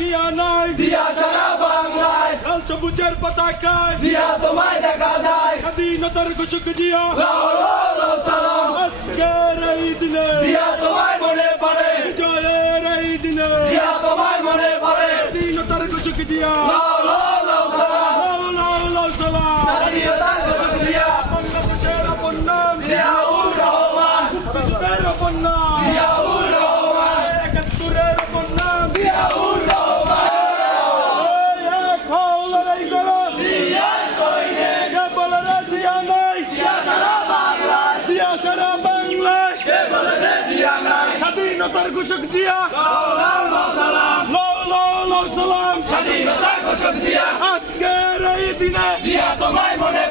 টিয়া নাই। জিয়া সারা বাংলায়। লাল সবুজের পতাকায়। জিয়া তোমায় দেখা যায়। স্বাধীনতার ঘোষক জিয়া সালাম। আজকের এই দিনে। জিয়া তোমায় মনে পড়ে। জয়ের এই দিনে। জিয়া তোমায় মনে পড়ে। স্বাধীনতার ঘোষক জিয়া সালাম। স্বাধীনতার ঘোষক জিয়া বাংলাদেশের আপন নাম। জিয়া স্বাধীনতার ঘোষক জিয়া। সালাম। স্বাধীনতার ঘোষক জিয়া। আজকের এই দিনে জিয়া তোমায় মনে পড়ে